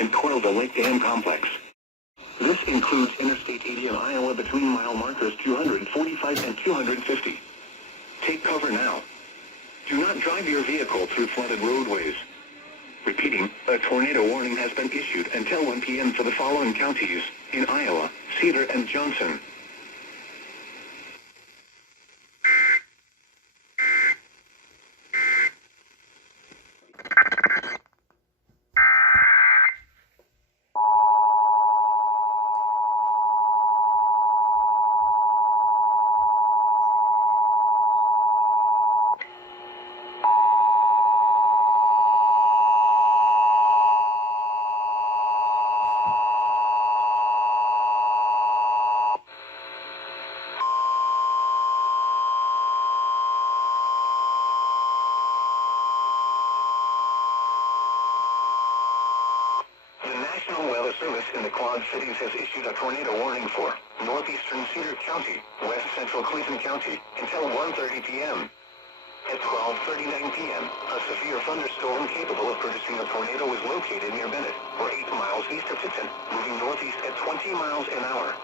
and coil the Lake Dam complex. This includes Interstate 80 in Iowa between mile markers 245 and 250. Take cover now. Do not drive your vehicle through flooded roadways. Repeating, a tornado warning has been issued until 1 p.m. for the following counties in Iowa, Cedar and Johnson. In the Quad Cities has issued a tornado warning for northeastern Cedar County, west central Clayton County, until 1:30 p.m. At 12:39 p.m., a severe thunderstorm capable of producing a tornado was located near Bennett, or 8 miles east of Tipton, moving northeast at 20 miles an hour.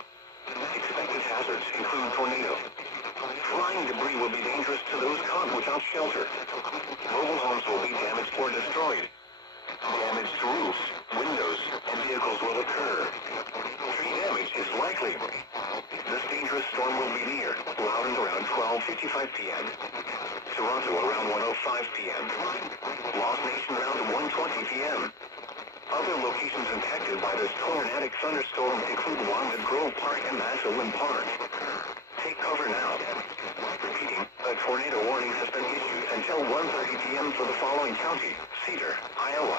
Expected hazards include tornado. Flying debris will be dangerous to those caught without shelter. Mobile homes will be damaged or destroyed. Damage to roofs, windows, and vehicles will occur. Tree damage is likely. This dangerous storm will be near Loudon around 12:55 p.m. Toronto around 1:05 p.m. Lost Nation around 1:20 p.m. Other locations impacted by this tornadic thunderstorm include Walnut Grove Park and Massillon Park. Take cover now. Repeating, a tornado warning has been issued until 1:30 p.m. for the following county, Cedar, Iowa.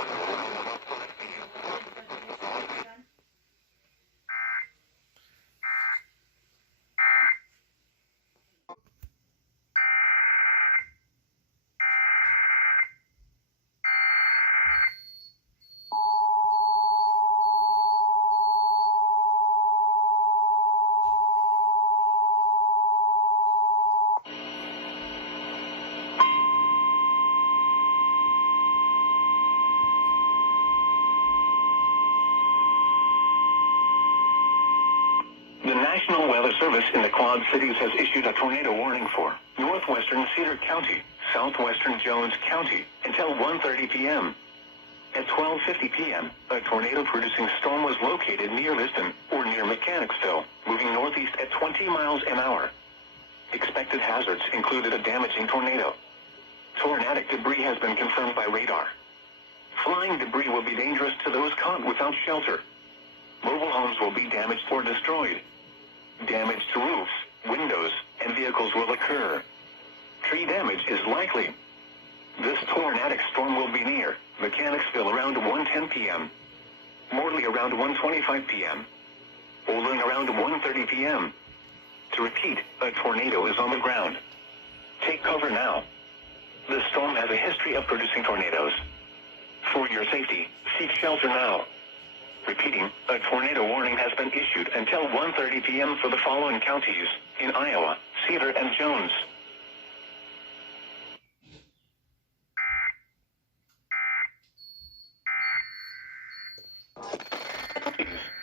The National Weather Service in the Quad Cities has issued a tornado warning for northwestern Cedar County, southwestern Jones County, until 1:30 p.m. At 12:50 p.m., a tornado-producing storm was located near Liston, or near Mechanicsville, moving northeast at 20 miles an hour. Expected hazards included a damaging tornado. Tornadic debris has been confirmed by radar. Flying debris will be dangerous to those caught without shelter. Mobile homes will be damaged or destroyed. Damage to roofs, windows, and vehicles will occur. Tree damage is likely. This tornadic storm will be near Mechanicsville around 1:10 p.m. Morley around 1:25 p.m. Olin around 1:30 p.m. To repeat, a tornado is on the ground. Take cover now. This storm has a history of producing tornadoes. For your safety, seek shelter now. Repeating, a tornado warning has been issued until 1:30 p.m. for the following counties in Iowa, Cedar and Jones.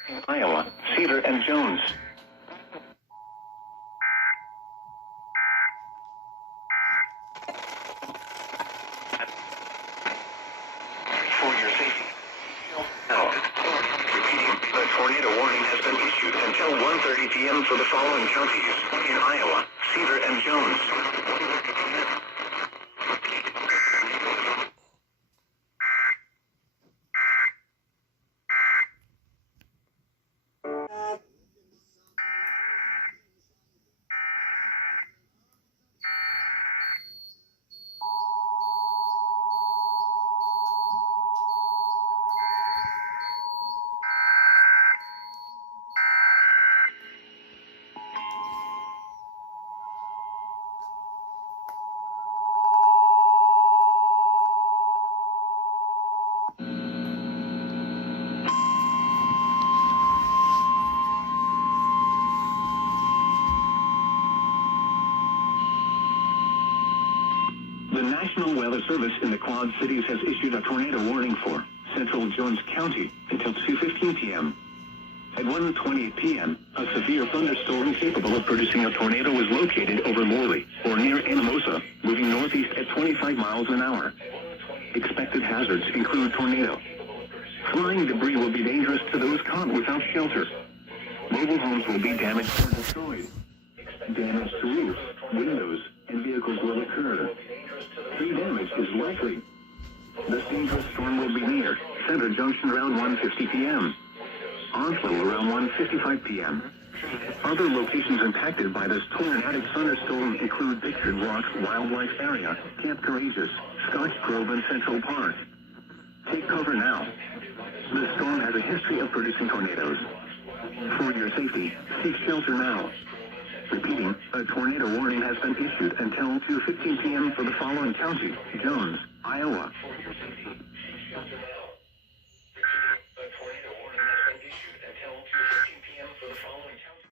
In Iowa, Cedar and Jones. For your safety, now. A tornado warning has been issued until 1:30 p.m. for the following counties in Iowa, Cedar and Jones. The National Weather Service in the Quad Cities has issued a tornado warning for central Jones County until 2:15 p.m. At 1:28 p.m., a severe thunderstorm capable of producing a tornado was located over Morley, or near Anamosa, moving northeast at 25 miles an hour. Expected hazards include tornado. Flying debris will be dangerous to those caught without shelter. Mobile homes will be damaged or destroyed. Damage to roofs, windows, and vehicles will occur. Tree damage is likely. This dangerous storm will be near Center Junction around 1:50 p.m. Onslow around 1:55 p.m. Other locations impacted by this tornadic thunderstorm include Pictured Rock Wildlife Area, Camp Courageous, Scotch Grove, and Central Park. Take cover now. This storm has a history of producing tornadoes. For your safety, seek shelter now. Repeating, a tornado warning has been issued until 2:15 p.m. for the following county: Jones, Iowa,